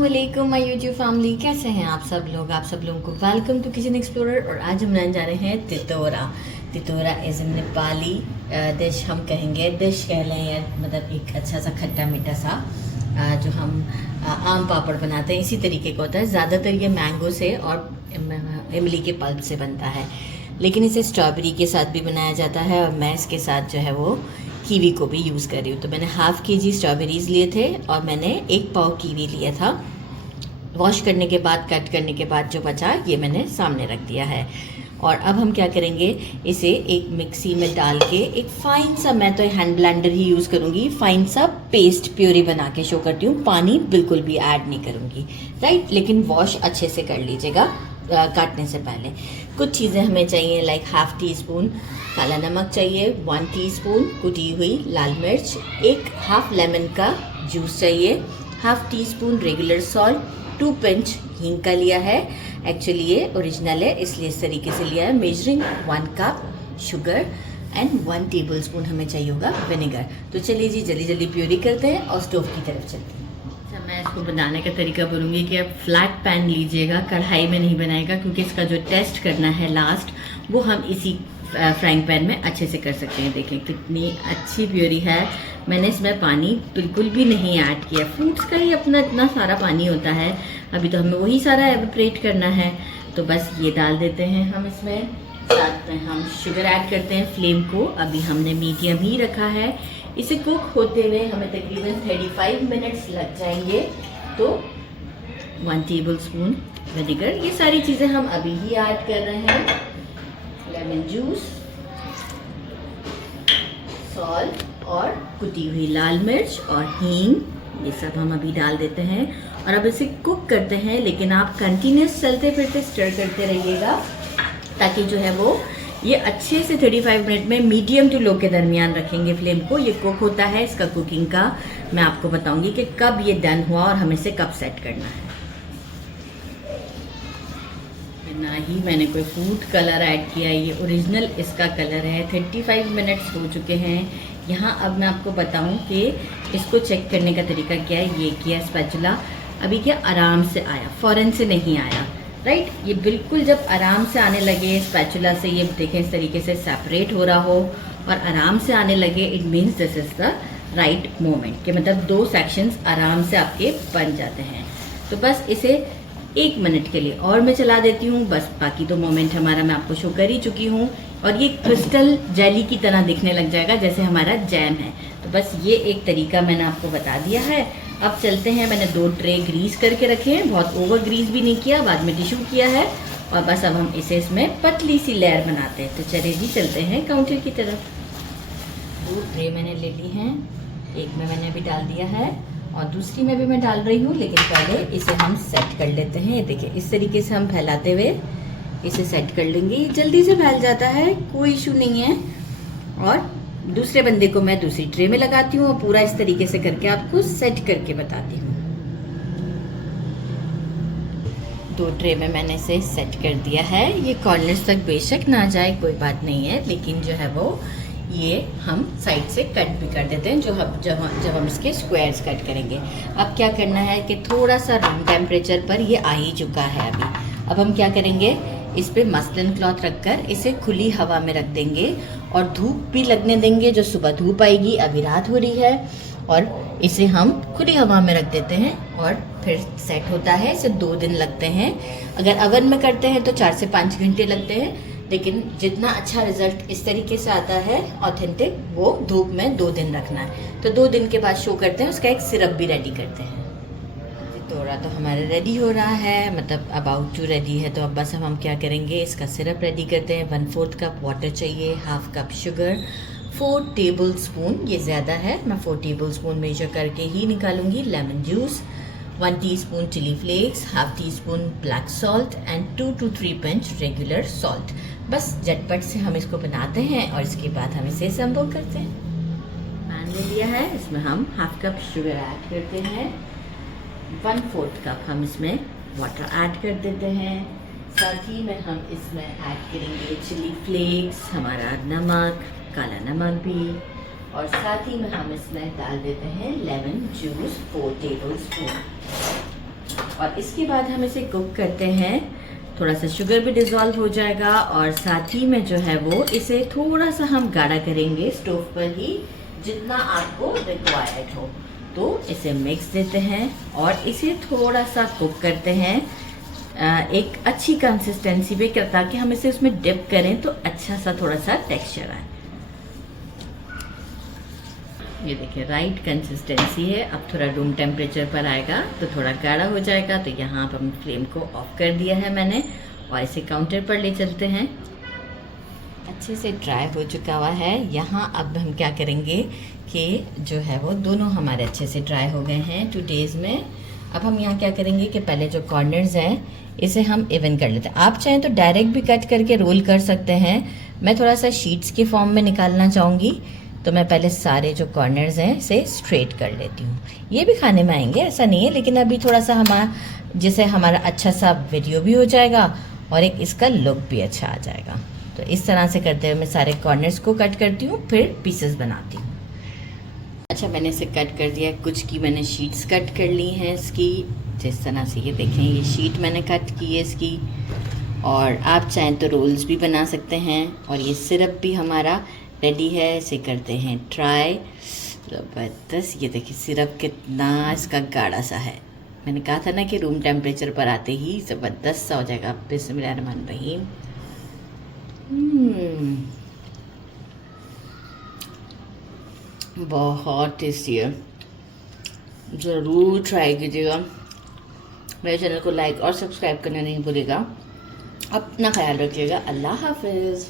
अस्सलामुअलैकुम my YouTube family, कैसे हैं आप सब लोग। आप सब लोगों को वेलकम टू किचन एक्सप्लोरर। और आज हम बनाने जा रहे हैं तितोरा। तितोरा इज़ इन नेपाली डिश, हम कहेंगे डिश कह लें या मतलब एक अच्छा सा खट्टा मीठा सा जो हम आम पापड़ बनाते हैं इसी तरीके का होता है। ज़्यादातर ये मैंगो से और इमली के पल्प से बनता है, लेकिन इसे स्ट्रॉबेरी के साथ भी बनाया जाता है और मैं इसके साथ जो है वो कीवी को भी यूज़ कर रही हूँ। तो मैंने हाफ़ केजी स्ट्रॉबेरीज़ लिए थे और मैंने 1 पाव कीवी लिया था। वॉश करने के बाद, कट करने के बाद जो बचा ये मैंने सामने रख दिया है। और अब हम क्या करेंगे, इसे एक मिक्सी में डाल के एक फ़ाइन सा, मैं तो हैंड ब्लेंडर ही यूज़ करूँगी, फ़ाइन सा पेस्ट प्यूरी बना के शो करती हूँ। पानी बिल्कुल भी ऐड नहीं करूँगी, राइट। लेकिन वॉश अच्छे से कर लीजिएगा काटने से पहले। कुछ चीज़ें हमें चाहिए, लाइक हाफ़ टी स्पून काला नमक चाहिए, 1 टीस्पून कुटी हुई लाल मिर्च, एक हाफ लेमन का जूस चाहिए, half tea spoon regular salt, 2 pinch हींग का लिया है। एक्चुअली ये ओरिजिनल है इसलिए इस तरीके से लिया है। Measuring 1 cup sugar and 1 table spoon हमें चाहिए होगा विनेगर। तो चलिए जी जल्दी जल्दी प्यूरी करते हैं और स्टोव की तरफ चलते हैं। अच्छा, मैं इसको बनाने का तरीका बोलूँगी कि आप फ्लैट पैन लीजिएगा, कढ़ाई में नहीं बनाएगा, क्योंकि इसका जो टेस्ट करना है लास्ट वो हम इसी फ्राइंग पैन में अच्छे से कर सकते हैं। देखें कितनी अच्छी प्यूरी है। मैंने इसमें पानी बिल्कुल भी नहीं ऐड किया, फ्रूट्स का ही अपना इतना सारा पानी होता है, अभी तो हमें वही सारा एवपोरेट करना है। तो बस ये डाल देते हैं हम इसमें, साथ में हम शुगर ऐड करते हैं। फ्लेम को अभी हमने मीडियम ही रखा है। इसे कुक होते हुए हमें तकरीबन 35 मिनट्स लग जाएंगे। तो 1 टेबल स्पून विनेगर, ये सारी चीज़ें हम अभी ही ऐड कर रहे हैं। लेमन जूस, सॉल्ट और कुटी हुई लाल मिर्च और हींग, ये सब हम अभी डाल देते हैं। और अब इसे कुक करते हैं, लेकिन आप कंटिन्यूस चलते फिरते स्टर करते रहिएगा ताकि जो है वो ये अच्छे से 35 मिनट में मीडियम टू लो के दरमियान रखेंगे फ्लेम को। ये कुक होता है, इसका कुकिंग का मैं आपको बताऊंगी कि कब ये डन हुआ और हमें इसे कब सेट करना है। ना ही मैंने कोई फूड कलर ऐड किया है, ये ओरिजिनल इसका कलर है। 35 मिनट्स हो चुके हैं यहाँ। अब मैं आपको बताऊं कि इसको चेक करने का तरीका क्या है। ये किया स्पैचुला, अभी क्या आराम से आया, फ़ौरन से नहीं आया, राइट। ये बिल्कुल जब आराम से आने लगे स्पैचुला से, ये देखें इस तरीके से सेपरेट हो रहा हो और आराम से आने लगे, it means this is the right moment, कि मतलब 2 सेक्शंस आराम से आपके बन जाते हैं। तो बस इसे 1 मिनट के लिए और मैं चला देती हूँ। बस बाकी तो मोमेंट हमारा मैं आपको शो कर ही चुकी हूँ। और ये क्रिस्टल जेली की तरह दिखने लग जाएगा जैसे हमारा जैम है। तो बस ये एक तरीका मैंने आपको बता दिया है। अब चलते हैं, मैंने 2 ट्रे ग्रीस करके रखे हैं, बहुत ओवर ग्रीस भी नहीं किया, बाद में टिश्यू किया है। और बस अब हम इसे इसमें पतली सी लेयर बनाते हैं। तो चलिए जी चलते हैं काउंटर की तरफ। 2 ट्रे मैंने ले ली हैं, एक में मैंने अभी डाल दिया है और दूसरी में भी मैं डाल रही हूँ, लेकिन पहले इसे हम सेट कर लेते हैं। देखिए इस तरीके से हम फैलाते हुए इसे सेट कर लेंगे। ये जल्दी से फैल जाता है, कोई इशू नहीं है। और दूसरे बंदे को मैं दूसरी ट्रे में लगाती हूँ और पूरा इस तरीके से करके आपको सेट करके बताती हूँ। 2 ट्रे में मैंने इसे सेट कर दिया है। ये कॉर्नर्स तक बेशक ना जाए कोई बात नहीं है, लेकिन जो है वो ये हम साइड से कट भी कर देते हैं जब हम इसके स्क्वायर्स कट करेंगे। अब क्या करना है कि थोड़ा सा रूम टेम्परेचर पर ये आ ही चुका है अभी। अब हम क्या करेंगे, इस पे मसलिन क्लॉथ रखकर इसे खुली हवा में रख देंगे और धूप भी लगने देंगे। जो सुबह धूप आएगी, अभी रात हो रही है, और इसे हम खुली हवा में रख देते हैं और फिर सेट होता है। इसे 2 दिन लगते हैं। अगर अवन में करते हैं तो 4 से 5 घंटे लगते हैं, लेकिन जितना अच्छा रिजल्ट इस तरीके से आता है ऑथेंटिक, वो धूप में 2 दिन रखना है। तो 2 दिन के बाद शो करते हैं, उसका एक सिरप भी रेडी करते हैं। तितोरा तो हमारा रेडी हो रहा है, मतलब अबाउट टू रेडी है। तो अब बस हम क्या करेंगे, इसका सिरप रेडी करते हैं। 1/4 कप वाटर चाहिए, half cup sugar, 4 tablespoon, ये ज़्यादा है, मैं 4 टेबल स्पून मेजर करके ही निकालूंगी, lemon juice, 1 teaspoon chilli flakes, half teaspoon black salt and 2 to 3 pinch regular salt. बस झटपट से हम इसको बनाते हैं और इसके बाद हम इसे असम्बल करते हैं। पैन ले लिया है, इसमें हम हाफ कप शुगर ऐड करते हैं, 1/4 कप हम इसमें वाटर ऐड कर देते हैं। साथ ही में हम इसमें ऐड करेंगे चिली फ्लेक्स, हमारा नमक, काला नमक भी, और साथ ही में हम इसमें डाल देते हैं लेमन जूस 4 टेबल स्पून। और इसके बाद हम इसे कुक करते हैं। थोड़ा सा शुगर भी डिज़ोल्व हो जाएगा और साथ ही में जो है वो इसे थोड़ा सा हम गाढ़ा करेंगे स्टोव पर ही, जितना आपको रिक्वायर्ड हो। तो इसे मिक्स देते हैं और इसे थोड़ा सा कुक करते हैं एक अच्छी कंसिस्टेंसी पे, ताकि हम इसे उसमें डिप करें तो अच्छा सा थोड़ा सा टेक्सचर आए। ये देखिए राइट कंसिस्टेंसी है। अब थोड़ा रूम टेम्परेचर पर आएगा तो थोड़ा गाढ़ा हो जाएगा। तो यहाँ पर हम फ्लेम को ऑफ कर दिया है मैंने और इसे काउंटर पर ले चलते हैं। अच्छे से ड्राई हो चुका हुआ है। यहाँ अब हम क्या करेंगे कि जो है वो दोनों हमारे अच्छे से ड्राई हो गए हैं 2 डेज़ में। अब हम यहाँ क्या करेंगे कि पहले जो कॉर्नर्स हैं इसे हम इवन कर लेते हैं। आप चाहें तो डायरेक्ट भी कट करके रोल कर सकते हैं। मैं थोड़ा सा शीट्स के फॉर्म में निकालना चाहूँगी, तो मैं पहले सारे जो कॉर्नर्स हैं इसे स्ट्रेट कर लेती हूँ। ये भी खाने में आएंगे, ऐसा नहीं है, लेकिन अभी थोड़ा सा जिससे हमारा अच्छा सा वीडियो भी हो जाएगा और एक इसका लुक भी अच्छा आ जाएगा। तो इस तरह से करते हुए मैं सारे कॉर्नर्स को कट करती हूँ, फिर पीसेस बनाती हूँ। अच्छा, मैंने इसे कट कर दिया। कुछ की मैंने शीट्स कट कर ली हैं इसकी, जिस तरह से ये देखें, ये शीट मैंने कट की है इसकी। और आप चाहें तो रोल्स भी बना सकते हैं। और ये सिरप भी हमारा रेडी है, इसे करते हैं ट्राई। ज़बरदस्त, ये देखिए सिरप कितना इसका गाढ़ा सा है। मैंने कहा था ना कि रूम टेम्परेचर पर आते ही ज़बरदस्त सा हो जाएगा। बिस्मिल्लाहिर्रहमानिर्रहीम। बहुत टेस्टी है, ज़रूर ट्राई कीजिएगा। मेरे चैनल को लाइक और सब्सक्राइब करना नहीं भूलिएगा। अपना ख्याल रखिएगा। अल्लाह हाफिज़।